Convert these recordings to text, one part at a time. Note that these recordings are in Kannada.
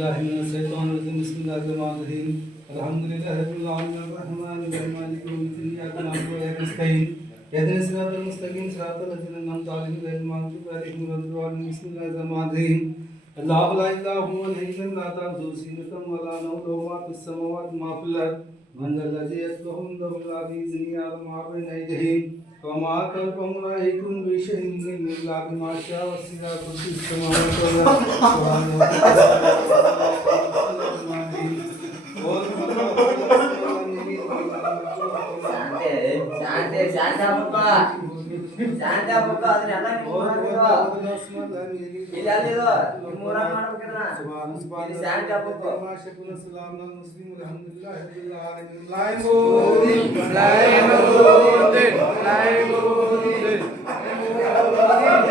بالله من الشيطان الرجيم بسم الله الرحمن الرحيم الحمد لله رب العالمين الرحمن الرحيم مالك يوم الدين اياك نعبد واياك نستعين اهدنا الصراط المستقيم صراط الذين انعمت عليهم غير المغضوب عليهم ولا الضالين بسم الله الرحمن الرحيم الله لا اله هو الحي لا تاخذه سنه ولا نوم له ما في السماوات وما في الأرض من ذا الذي يشفع عنده الا باذنه يعلم ما بين ايديهم وما خلفهم لا يكون بشيء من الا بما شاء وسع كرسي السماوات والارض سبحانه ಶಾಂತಿ ಶಾಂತಿ ಶಾಂತ ಬುಕ್ಕ ಶಾಂತ ಬುಕ್ಕ ಅದನ್ನೆಲ್ಲ ನೀವು ಮಾಡ್ಬೇಕು ಇಲ್ಲಿ ಅಲ್ಲಿದು ನಿಮ್ಮ ಊರಾಗ ಮಾಡ್ಬೇಕಿದ್ರ ಇಲ್ಲಿ ಶಾಂತಿ ಹಬ್ಬಕ್ಕೂ ಇಲ್ಲೇರು ಯಾರು ಬರೀಬೇಕು?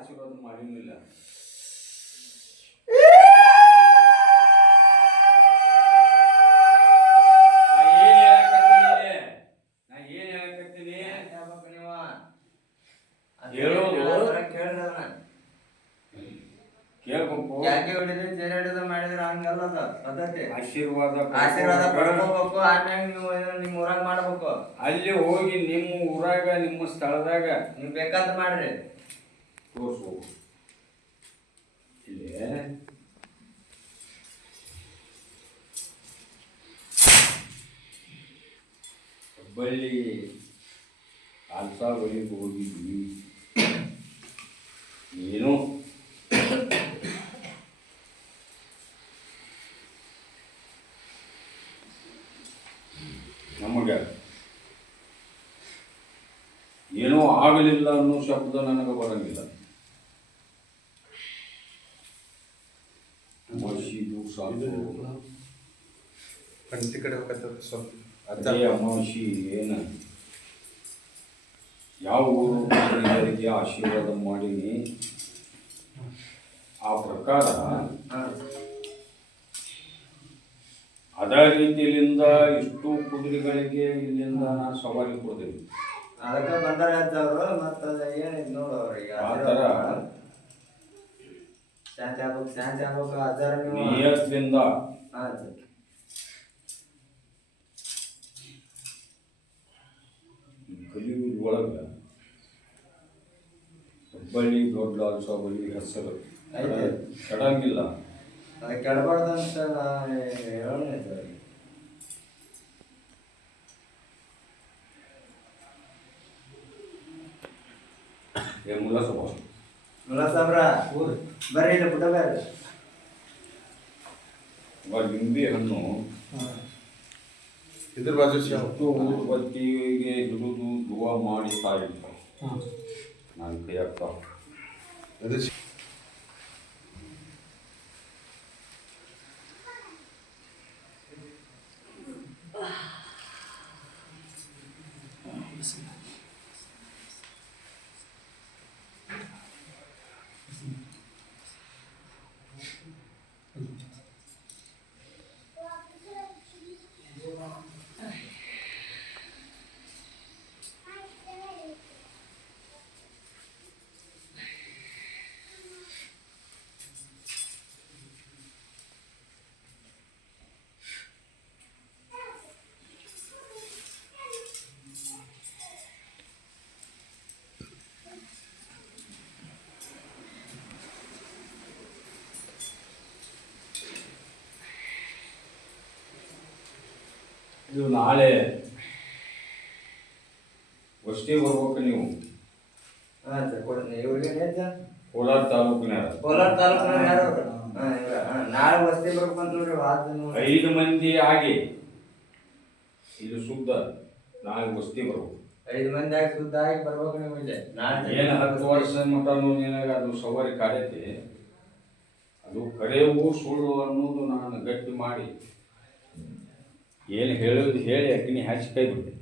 ಅದು ಮಾಡಿರಲಿಲ್ಲ ಆಶೀರ್ವಾದ ಆಶೀರ್ವಾದ ಪಡ್ಕೋಬೇಕು. ಆಮ್ಯಾಗ ನೀವು ನಿಮ್ಮ ಊರಾಗ ಮಾಡ್ಬೇಕು. ಅಲ್ಲಿ ಹೋಗಿ ನಿಮ್ಮ ಊರಾಗ ನಿಮ್ಮ ಸ್ಥಳದಾಗ. ನೀವು ಬೇಕಾದ ಮಾಡ್ರಿ. ತೋರ್ಸು ಇಲ್ಲಿ ಹುಬ್ಬಳ್ಳಿ ಬಳಿಗೆ ಹೋಗಿದ್ವಿ ಏನು ನಮಗೆ ಏನೋ ಆಗಲಿಲ್ಲ ಅನ್ನೋ ಶಬ್ದ ನನಗೆ ಬರಂಗಿಲ್ಲ. ಸಾಕು ಕಂಟಿ ಕಡೆ ಹೋಗತ್ತದ ಸ್ವಲ್ಪ ಅದೇ ಅಮಾವಾಸ್ಯೆ ಏನು? ಯಾವ ಊರು ಹಿರಿಯರಿಗೆ ಆಶೀರ್ವಾದ ಮಾಡೀನಿ? ಆ ಪ್ರಕಾರ ಅದೇ ರೀತಿಯಿಂದ ಇಷ್ಟು ಕುದುರೆಗಳಿಗೆ ಇಲ್ಲಿಂದ ನಾನು ಸವಾರಿ ಕೊಡ್ತೀನಿ. ಅದಕ್ಕೆ ಬಂದಾರ ಅವರು ಮತ್ತೆ ಏನಿದ್ ನೋಡು ಅವ್ರಿಗೆ ಆ ಥರ ಶಾಂತಿ ಆಗ್ಬೇಕು ಶಾಂತಿ ಆಗ್ಬೇಕು ಅದಾರ ನೀವು ನಿಯತ್ಲಿಂದ ಹಾ ಸರ್. ಕಲಿಯುಗ ಒಳಗೆ ಹುಬ್ಬಳ್ಳಿ ದೊಡ್ಡ ಬಳಿ ಹೆಸರು ಐತೆ. ಕೆಡಂಗಿಲ್ಲ ಅದು ಕೆಡಬಾರ್ದು ಅಂತ ನಾನು ಹೇಳೋಣ ಸರ್ ಏ ಮುಲ್ಲಸಭ ಮುಲ್ಲ ಸಾಬ್ರ ಬರ್ರಿ ಇಲ್ಲಿ ಪುಟ್ಟ ಬರ್ರಿ ಇವಾಗ ನಿಂಬೆ ಹಣ್ಣು ಇದ್ರ ಬಾಜು ಶಿವ ಮತ್ತು ಊದುಬತ್ತಿಗೆ ದುಡಿದು ದುವಾ ಮಾಡಿ ತಾಯಿ ಹಾಂ ನಾನು ಕೈಯಾಗ್ತಾವ ಅದು ಇದು ನಾಳೆ. ವಸ್ತಿ ಬರ್ಬೇಕು ನೀವು. ಹಾಂ ಸರ್ ಕೊಡ್ತೀನಿ. ಇವ್ರಿಗೆ ಕೋಲಾರ ತಾಲೂಕಿನ ಕೋಲಾರ ತಾಲೂಕಿನ ಯಾರು ನಾಳೆ ವಸ್ತಿ ಬರ್ಬೇಕು ಅಂತ ನೋಡ್ರಿ ಐದು ಮಂದಿ ಆಗಿ. ಇದು ಶುದ್ಧ. ನಾಳೆ ವಸ್ತಿ ಬರ್ಬೇಕು. ಐದು ಮಂದಿ ಆಗಿ ಶುದ್ಧ ಆಗಿ ಬರ್ಬೇಕು ನೀವು ಇಲ್ಲಿ. ಏನು ಹತ್ತು ವರ್ಷ ಮಟನು ಏನಾಗ ಅದು ಸವಾರಿ ಕಾಡೈತಿ ಅದು ಕರೆಯವು ಸುಳ್ಳು ಅನ್ನೋದು ನಾನು ಗಟ್ಟಿ ಮಾಡಿ ಏನು ಹೇಳೋದು ಹೇಳಿ ಅಗ್ನಿ ಹಚ್ಚಿ ಕೈ ಬಿಟ್ಟೆ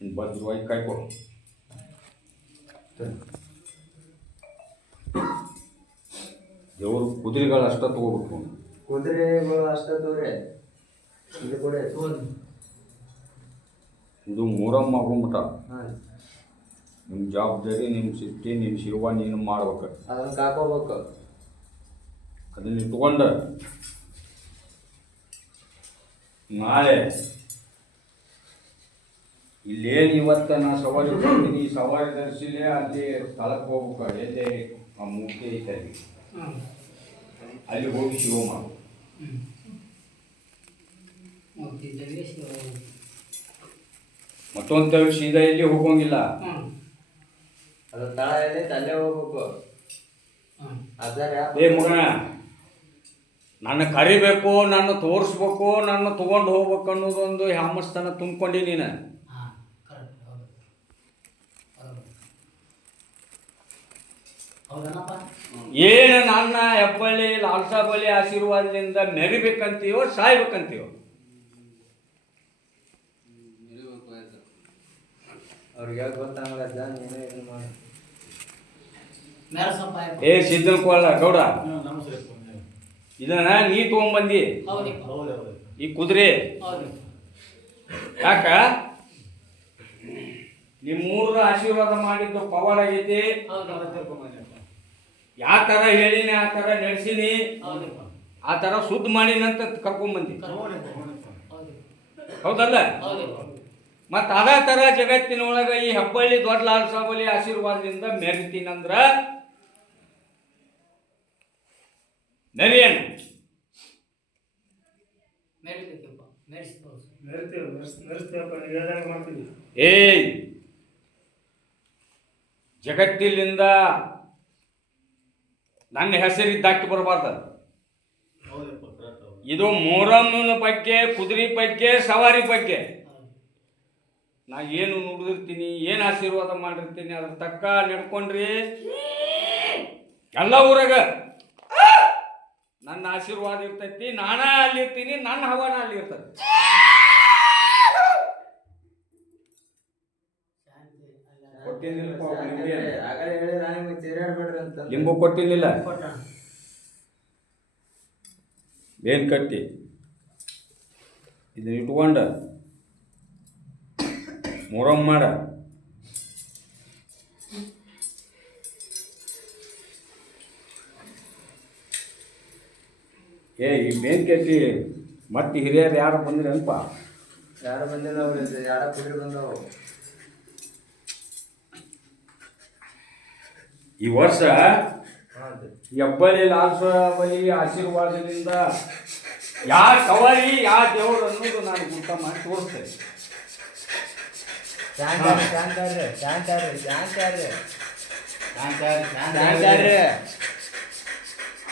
ಇನ್ನು ಭದ್ರವಾಗಿ ಕಾಯ್ಕೊಡು ದೇವರು ಕುದುರೆಗಳು ಅಷ್ಟ ತಗೋಬೇಕು ಕುದುರೆಗಳು ಅಷ್ಟ ತೋರೆ ಇದು ಕೊಡಿ. ಇದು ಮೂರಮ್ಮ ಮಾಡ್ಕೊಂಬಿಟ್ಟ ನಿಮ್ಮ ಜವಾಬ್ದಾರಿ ನಿಮ್ಮ ಸಿಟ್ಟಿ ನಿಮ್ಮ ಶಿವ ನೀನು ಮಾಡ್ಬೇಕು. ಅದನ್ನ ಕಾಕೋಬೇಕು. ಅದನ್ನ ಇಟ್ಕೊಂಡು ನಾಳೆ ಇಲ್ಲೇನು ಇವತ್ತು ನಾ ಸವಾರಿ ಕೊಡ್ತೀನಿ ಈ ಸವಾರಿ ಧರಿಸಿಲ್ಲೇ ಅಲ್ಲಿ ಸ್ಥಳಕ್ಕೆ ಹೋಗ್ಬೇಕು ಎಲ್ಲೇ ಆ ಮೂರ್ತಿ ಐತೆ ಅಲ್ಲಿ. ಅಲ್ಲಿ ಹೋಗಿ ಶಿವ ಮಾಡು ಓಕೆ ಜಗದೀಶ್ ಮತ್ತೊಂದು ತಲೆ ಸೀದಾ ಎಲ್ಲಿ ಹೋಗೋಂಗಿಲ್ಲ. ಅದು ತಳ ಎಲ್ಲಿ ತಲ್ಲೇ ಹೋಗ್ಬೇಕು. ಅದರ ಏ ಮಗನ ನನ್ನ ಕರಿಬೇಕು ನನ್ನ ತೋರಿಸ್ಬೇಕು ನನ್ನ ತಗೊಂಡು ಹೋಗ್ಬೇಕು ಅನ್ನೋದೊಂದು ಹ್ಯಾಮಸ್ತನ ತುಂಬ್ಕೊಂಡಿ ನೀನು. ಹಾಂ ಕರೆಕ್ಟ್ ಹೌದು. ಹೌದು. ಏನು ನನ್ನ ಹೆಬ್ಬಳ್ಳಿ ಲಾಲ್ಸಾ ಬಳಿ ಆಶೀರ್ವಾದದಿಂದ ಮೆರಿಬೇಕಂತೀವೋ ಸಾಯ್ಬೇಕಂತೀವೋ ಅವ್ರಿಗೆ ಯಾಕೆ ಗೊತ್ತಾಗಲ್ಲ ಏ ಸಿದ್ದಲ್ಕೊಳ್ಳ ಕೋಳ ಗೌಡ ಇದನ್ನ ನೀ ತಗೊಂಬಂದಿ. ಈ ಕುದುರೆ. ಯಾಕ? ನಿಮ್ಮೂರ ಆಶೀರ್ವಾದ ಮಾಡಿದ್ದು ಪವರ್ ಆಗೈತಿ ಯಾವ ತರ ಹೇಳಿನಿ ಆ ತರ ನಡೆಸಿನಿ. ಆ ಥರ ಶುದ್ಧ ಮಾಡಿನಂತ ಕರ್ಕೊಂಬಂದಿ. ಹೌದು. ಹೌದಲ್ಲ ಮತ್ತ ಅದ ತರ ಜಗತ್ತಿನೊಳಗ ಜಗತ್ತಿನೊಳಗೆ ಈ ಹಬ್ಬಳ್ಳಿ ದೊಡ್ಡ ಲಾಲ್ ಸಾಬಲಿ ಆಶೀರ್ವಾದದಿಂದ ಮೆರಿತೀನಂದ್ರ ಮಾಡ್ತೀವಿ ಏಯ್. ಜಗತ್ತಿಲಿಂದ ನನ್ನ ಹೆಸರಿ ದಾಕಿ ಬರಬಾರ್ದು. ಇದು ಮೋರಮ್ಮನ ಬಗ್ಗೆ ಕುದುರೆ ಬಗ್ಗೆ ಸವಾರಿ ಬಗ್ಗೆ ನಾ ಏನು ನುಡಿದಿರ್ತೀನಿ, ಏನು ಆಶೀರ್ವಾದ ಮಾಡಿರ್ತೀನಿ, ಅದ್ರ ತಕ್ಕ ನಡ್ಕೊಂಡ್ರಿ. ಎಲ್ಲ ಊರಾಗ. ನನ್ನ ಆಶೀರ್ವಾದ ಇರ್ತೈತಿ ನಾನ ಅಲ್ಲಿರ್ತೀನಿ ನನ್ನ ಹವಾನ ಅಲ್ಲಿ ಅಂತ ಲಿಂಬು ಕೊಟ್ಟಿರ್ಲಿಲ್ಲ ಏನ್ ಕಟ್ಟಿ? ಇದನ್ನ ಇಟ್ಕೊಂಡ. ಮೊರಂ ಮಾಡ. ಏ ಈ ಮೇನ್ ಕಟ್ಟಿ ಮತ್ತೆ ಹಿರಿಯರು ಯಾರು ಬಂದ್ರಿ ಅನ್ಪ ಯಾರು ಬಂದಿಲ್ಲ ಅವ್ರು ಯಾರ ಕುದುರೆ ಬಂದವು? ಈ ವರ್ಷ ಎಬ್ಬಲಿ ಹೆಬ್ಬಳ್ಳಿ ಬಲಿ ಆಶೀರ್ವಾದದಿಂದ ಯಾರ ಕವರಿ ಯಾರ ದೇವರು ಅನ್ನೋದು ನಾನು ಗುರ್ತ ಮಾಡಿ ತೋರಿಸ್ತೇನೆ. ಶಾಂತ ಶಾಂತ ಶಾಂತ ಶಾಂತ ಶಾಂತ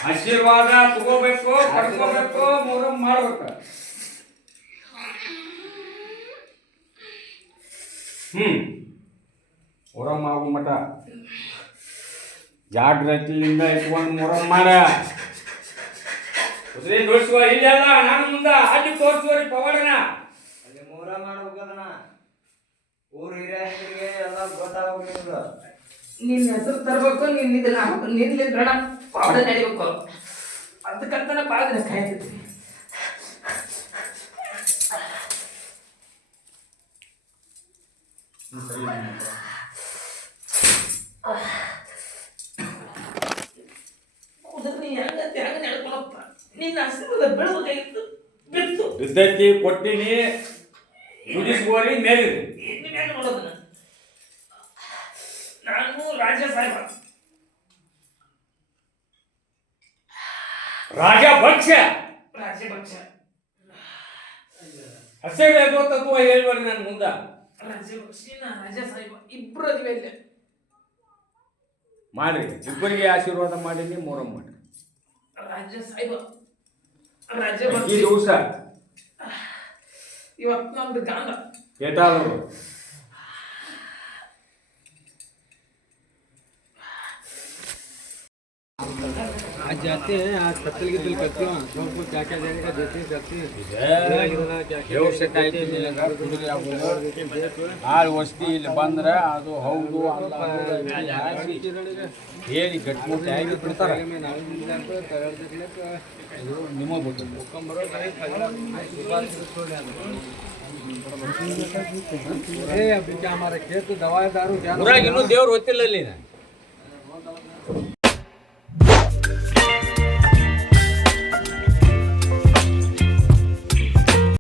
ಆಶೀರ್ವಾದ ತಗೋಬೇಕು ಪಡ್ಕೋಬೇಕು ಮೂರಂ ಮಾಡ್ಬೇಕು. ಹ್ಮ್. ಊರಮ್ಮ ಆಗೋ ಮಠ. ಜಾಡ್ ರೈತಲಿಂದ ಇಟ್ಕೊಂಡು ಮೂರಮ್ಮ ಮಾಡ. ಕುದುರೆ ನೋಡಿಸುವ ಇಲ್ಲೆಲ್ಲ ನಾನು ಮುಂದೆ ಅಲ್ಲಿ ತೋರಿಸುವರಿ ಪವಾಡನ. ಅಲ್ಲಿ ಮೂರ ಮಾಡ್ಬೇಕದನ. ಊರು ಹಿರಿಯರಿಗೆ ಎಲ್ಲ ಗೊತ್ತಾಗಬೇಕು ನಿನ್ನ ಹೆಸರು ತರಬೇಕು ನಿನ್ನ ಇದನ್ನ ನಿನ್ನ ಬೇಡ. ಪಾವಡ ನಡಿಬೇಕು ಅದಕ್ಕಂತನ ಭಾಳ ದಿನ ಕಾಯ್ತಿದ್ವಿ ಬಿದ್ದೈತಿ ಕೊಟ್ಟಿನಿ ಮುಗಿಸ್ಕೋರಿ ಮೇಲಿರಿ. ನೋಡೋದನ್ನ. ನಾನು ರಾಜ ಸಾಹೇಬ. ರಾಜ ಭಕ್ಷ್ಯ ರಾಜಪಕ್ಷ ಹಸಿರು ಎದುವ ತತ್ವ ಹೇಳ್ಬೇಡಿ ನನ್ನ ಮುಂದ. ರಾಜ ಸಾಹೇಬ ಇಬ್ರು ಅದಿವೆ ಇಲ್ಲೇ ಮಾಡ್ರಿ. ಇಬ್ಬರಿಗೆ ಆಶೀರ್ವಾದ ಮಾಡೀನಿ ಮೋರಂ ಮಾಡ್ರಿ. ರಾಜ ಸಾಹೇಬ ಈ ರಾಜ್ಯ ದಿವಸ. ಇವತ್ತು ನಮ್ದು ಗಾಂಧ. ಕೇಟಾದರು आज जाते हैं आज पत्तल की दिल करती हूँ सबको क्या क्या देने का देते हैं करते हैं ವ್ಯವಸ್ಥೆ ಆಯ್ತು ನಿನಗ ಕುದುರೆ ಆಗೋದು ಭಾಳ ವಸ್ತಿ ಇಲ್ಲಿ ಬಂದ್ರೆ ಅದು ಹೌದು ಅಲ್ಲ ಅದು ಇದು ಹಾಕಿ ಹೇಳಿ ಗಟ್ಟಿಮುಟ್ಟಿ ಆಗಿ ಬಿಡ್ತಾರೆ ಇದು ನಿಮಗೆ ಗೊತ್ತಿಲ್ಲ अभी क्या हमारा खेत दवाई दारू क्या ಊರಾಗ ಇನ್ನೂ ದೇವ್ರು ಗೊತ್ತಿಲ್ಲ ಅಲ್ಲಿ